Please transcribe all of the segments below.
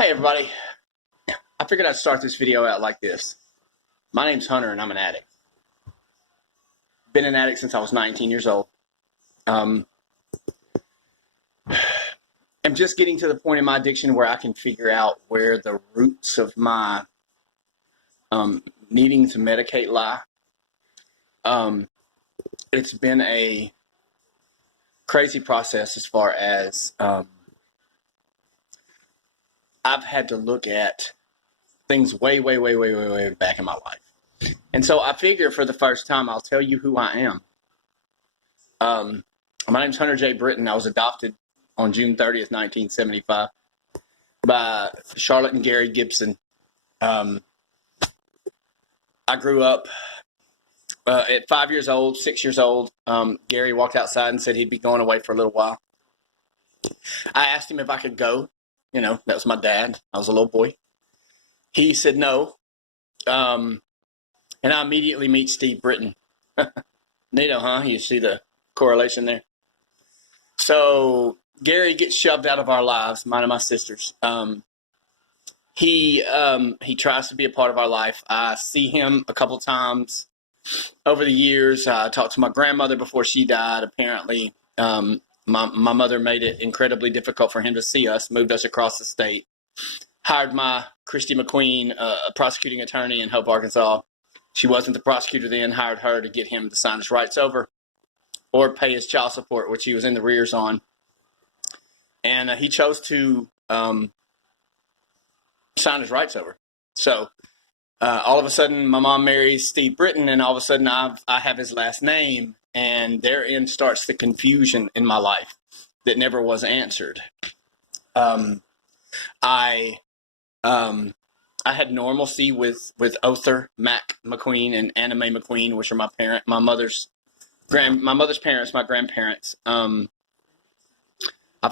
Hey everybody, I figured I'd start this video out like this. My name's Hunter and I'm an addict. Been an addict since I was 19 years old. I'm just getting to the point in my addiction where I can figure out where the roots of my needing to medicate lie. It's been a crazy process as far as I've had to look at things way back in my life. And so I figure for the first time, I'll tell you who I am. My name's Hunter J. Britton. I was adopted on June 30th, 1975 by Charlotte and Gary Gibson. I grew up at 5 years old, 6 years old. Gary walked outside and said he'd be going away for a little while. I asked him if I could go. You know, that was my dad. I was a little boy. He said no. And I immediately meet Steve Britton. Neato, huh? You see the correlation there? So Gary gets shoved out of our lives, mine and my sister's. He tries to be a part of our life. I see him a couple times over the years. I talked to my grandmother before she died. Apparently, my mother made it incredibly difficult for him to see us, moved us across the state, hired my Christy McQueen, a prosecuting attorney in Hope, Arkansas. She wasn't the prosecutor then, hired her to get him to sign his rights over or pay his child support, which he was in the rears on. And he chose to sign his rights over. So all of a sudden, my mom marries Steve Britton, and all of a sudden I have his last name, and therein starts the confusion in my life that never was answered. I had normalcy with Other Mac McQueen and Anna Mae McQueen, which are my mother's parents, my grandparents. I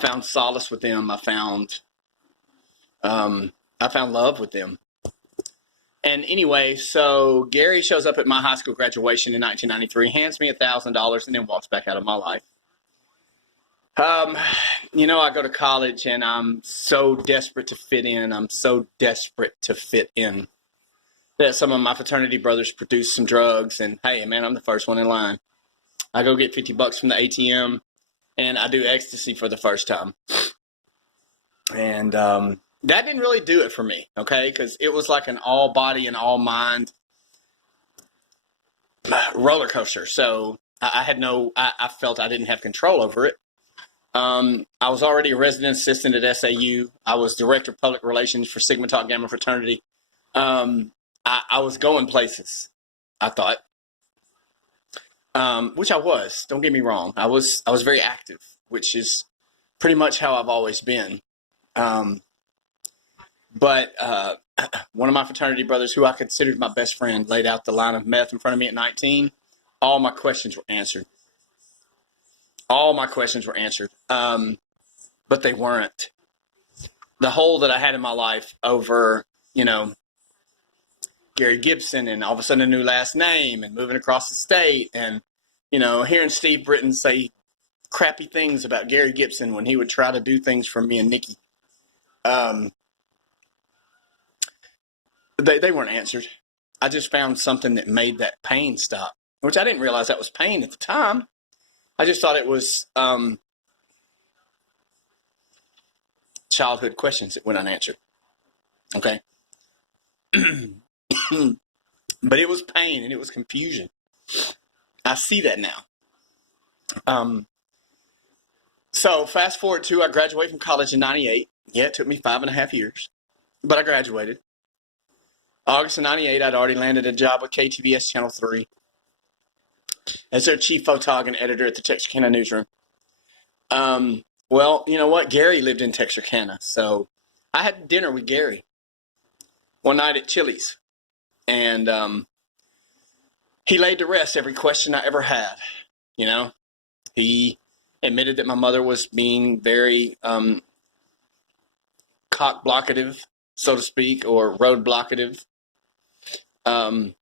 found solace with them. I found love with them. And anyway, so Gary shows up at my high school graduation in 1993, hands me $1,000, and then walks back out of my life. I go to college, and I'm so desperate to fit in. I'm so desperate to fit in that some of my fraternity brothers produce some drugs, and hey, man, I'm the first one in line. I go get $50 from the ATM, and I do ecstasy for the first time. And that didn't really do it for me, okay? Because it was like an all body and all mind roller coaster. So I felt I didn't have control over it. I was already a resident assistant at SAU. I was director of public relations for Sigma Tau Gamma fraternity. I was going places, I thought, which I was. Don't get me wrong. I was very active, which is pretty much how I've always been. But one of my fraternity brothers, who I considered my best friend, laid out the line of meth in front of me at 19. All my questions were answered. But they weren't. The hole that I had in my life over, Gary Gibson, and all of a sudden a new last name, and moving across the state, and, hearing Steve Britton say crappy things about Gary Gibson when he would try to do things for me and Nikki. They weren't answered. I just found something that made that pain stop, which I didn't realize that was pain at the time. I just thought it was childhood questions that went unanswered. Okay. But it was pain and it was confusion. I see that now. So fast forward to, I graduated from college in 98. Yeah, it took me 5.5 years, but I graduated. August of 98, I'd already landed a job with KTVS Channel 3 as their chief photog and editor at the Texarkana newsroom. Well, you know what? Gary lived in Texarkana, so I had dinner with Gary one night at Chili's, and he laid to rest every question I ever had. He admitted that my mother was being very cock-blockative, so to speak, or road-blockative, and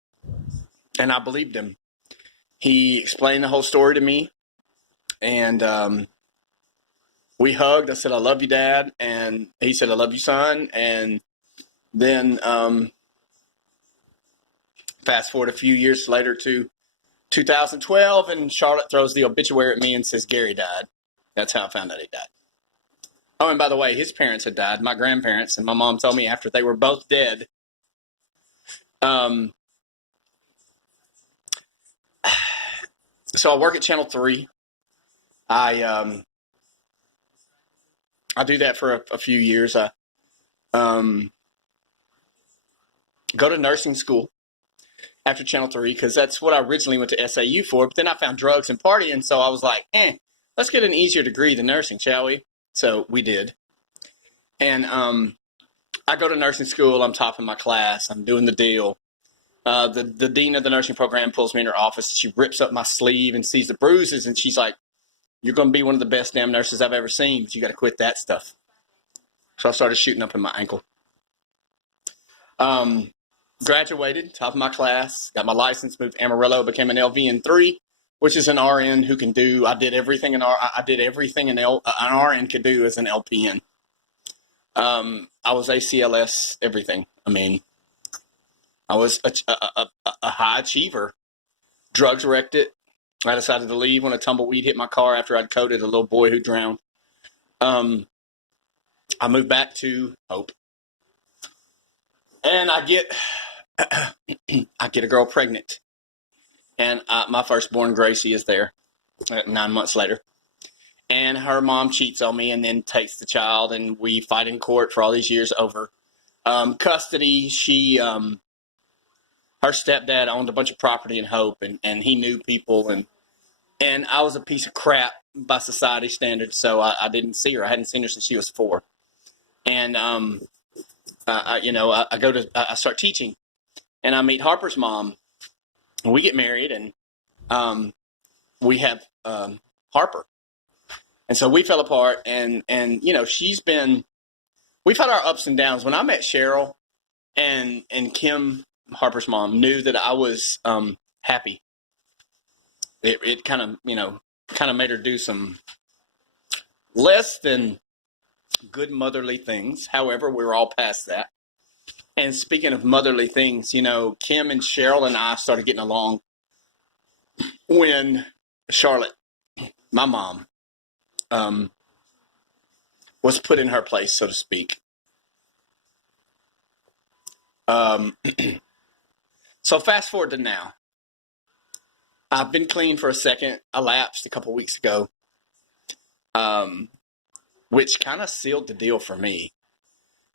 I believed him. He explained the whole story to me, and We hugged. I said, I love you, Dad. And he said, I love you, son. And then fast forward a few years later to 2012, and Charlotte throws the obituary at me and says, Gary died. That's how I found out he died. Oh, and by the way, his parents had died, my grandparents, and my mom told me after they were both dead, so I work at Channel 3. I do that for a few years. I go to nursing school after Channel 3 because that's what I originally went to SAU for. But then I found drugs and partying, so I was like, let's get an easier degree than nursing, shall we? So we did. And I go to nursing school. I'm topping my class. I'm doing the deal. The dean of the nursing program pulls me in her office. She rips up my sleeve and sees the bruises, and she's like, you're going to be one of the best damn nurses I've ever seen, but you got to quit that stuff. So I started shooting up in my ankle. Graduated, top of my class, got my license, moved to Amarillo, became an LVN3, which is an RN who can do, I did everything an RN could do as an LPN. I was ACLS, everything. I mean, I was a high achiever. Drugs wrecked it. I decided to leave when a tumbleweed hit my car after I'd coded a little boy who drowned. I moved back to Hope. And I get a girl pregnant. And my firstborn, Gracie, is there 9 months later. And her mom cheats on me and then takes the child, and we fight in court for all these years over custody. Her stepdad owned a bunch of property in Hope, and he knew people, and I was a piece of crap by society standards, so I didn't see her. I hadn't seen her since she was 4. And I start teaching, and I meet Harper's mom, and we get married, and we have Harper. And so we fell apart, and we've had our ups and downs. When I met Cheryl and Kim, Harper's mom, knew that I was happy. It kind of made her do some less than good motherly things. However, we're all past that. And speaking of motherly things, Kim and Cheryl and I started getting along when Charlotte, my mom, was put in her place, so to speak. So fast forward to now. I've been clean for a second. I lapsed a couple weeks ago, which kind of sealed the deal for me.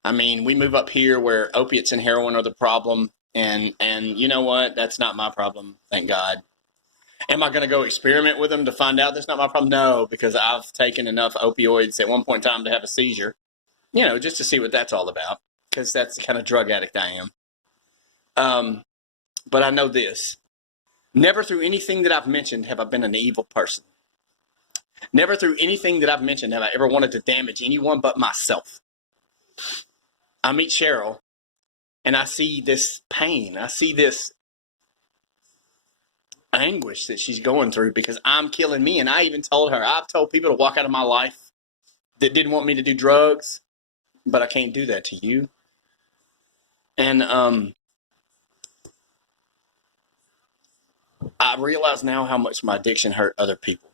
I mean, we move up here where opiates and heroin are the problem, and you know what? That's not my problem, thank God. Am I going to go experiment with them to find out that's not my problem? No, because I've taken enough opioids at one point in time to have a seizure, just to see what that's all about, because that's the kind of drug addict I am. But I know this. Never through anything that I've mentioned have I been an evil person. Never through anything that I've mentioned have I ever wanted to damage anyone but myself. I meet Cheryl, and I see this pain. I see this anguish that she's going through because I'm killing me. And I even told her, I've told people to walk out of my life that didn't want me to do drugs, but I can't do that to you. And I realize now how much my addiction hurt other people.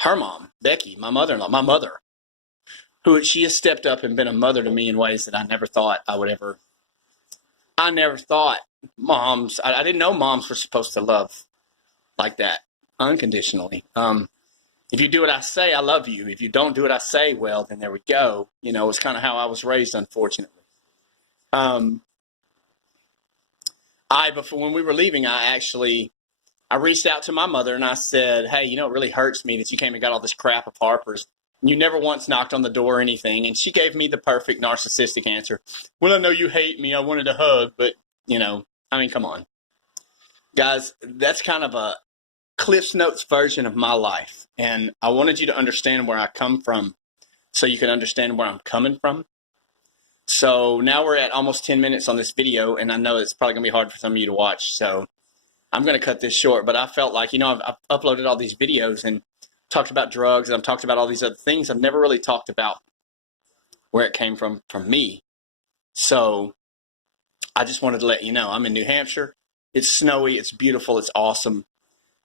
Her mom, Becky, my mother-in-law, my mother, she has stepped up and been a mother to me in ways that I never thought I would ever. I never thought moms, I didn't know moms were supposed to love like that, unconditionally. If you do what I say, I love you. If you don't do what I say, well, then there we go. It's kind of how I was raised, unfortunately. Before when we were leaving, I reached out to my mother and I said, hey, it really hurts me that you came and got all this crap of Harper's. You never once knocked on the door or anything. And she gave me the perfect narcissistic answer. Well, I know you hate me. I wanted a hug, but, come on. Guys, that's kind of a Cliff's Notes version of my life. And I wanted you to understand where I come from so you can understand where I'm coming from. So now we're at almost 10 minutes on this video, and I know it's probably going to be hard for some of you to watch. So I'm going to cut this short, but I felt like, I've uploaded all these videos, and talked about drugs and I've talked about all these other things. I've never really talked about where it came from me. So I just wanted to let you know I'm in New Hampshire. It's snowy. It's beautiful. It's awesome.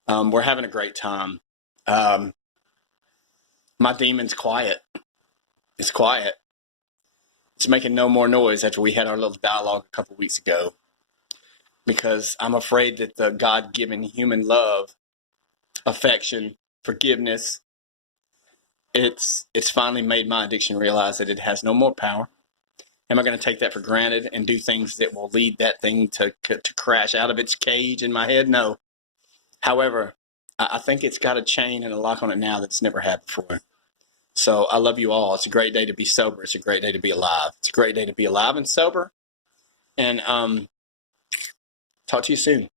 We're having a great time. Um, my demon's quiet. It's quiet. It's making no more noise after we had our little dialogue a couple weeks ago, because I'm afraid that the God-given human love, affection, forgiveness, it's finally made my addiction realize that it has no more power. Am I going to take that for granted and do things that will lead that thing to crash out of its cage in my head? No. However, I think it's got a chain and a lock on it now that's never had before. So I love you all. It's a great day to be sober. It's a great day to be alive. It's a great day to be alive and sober. And talk to you soon.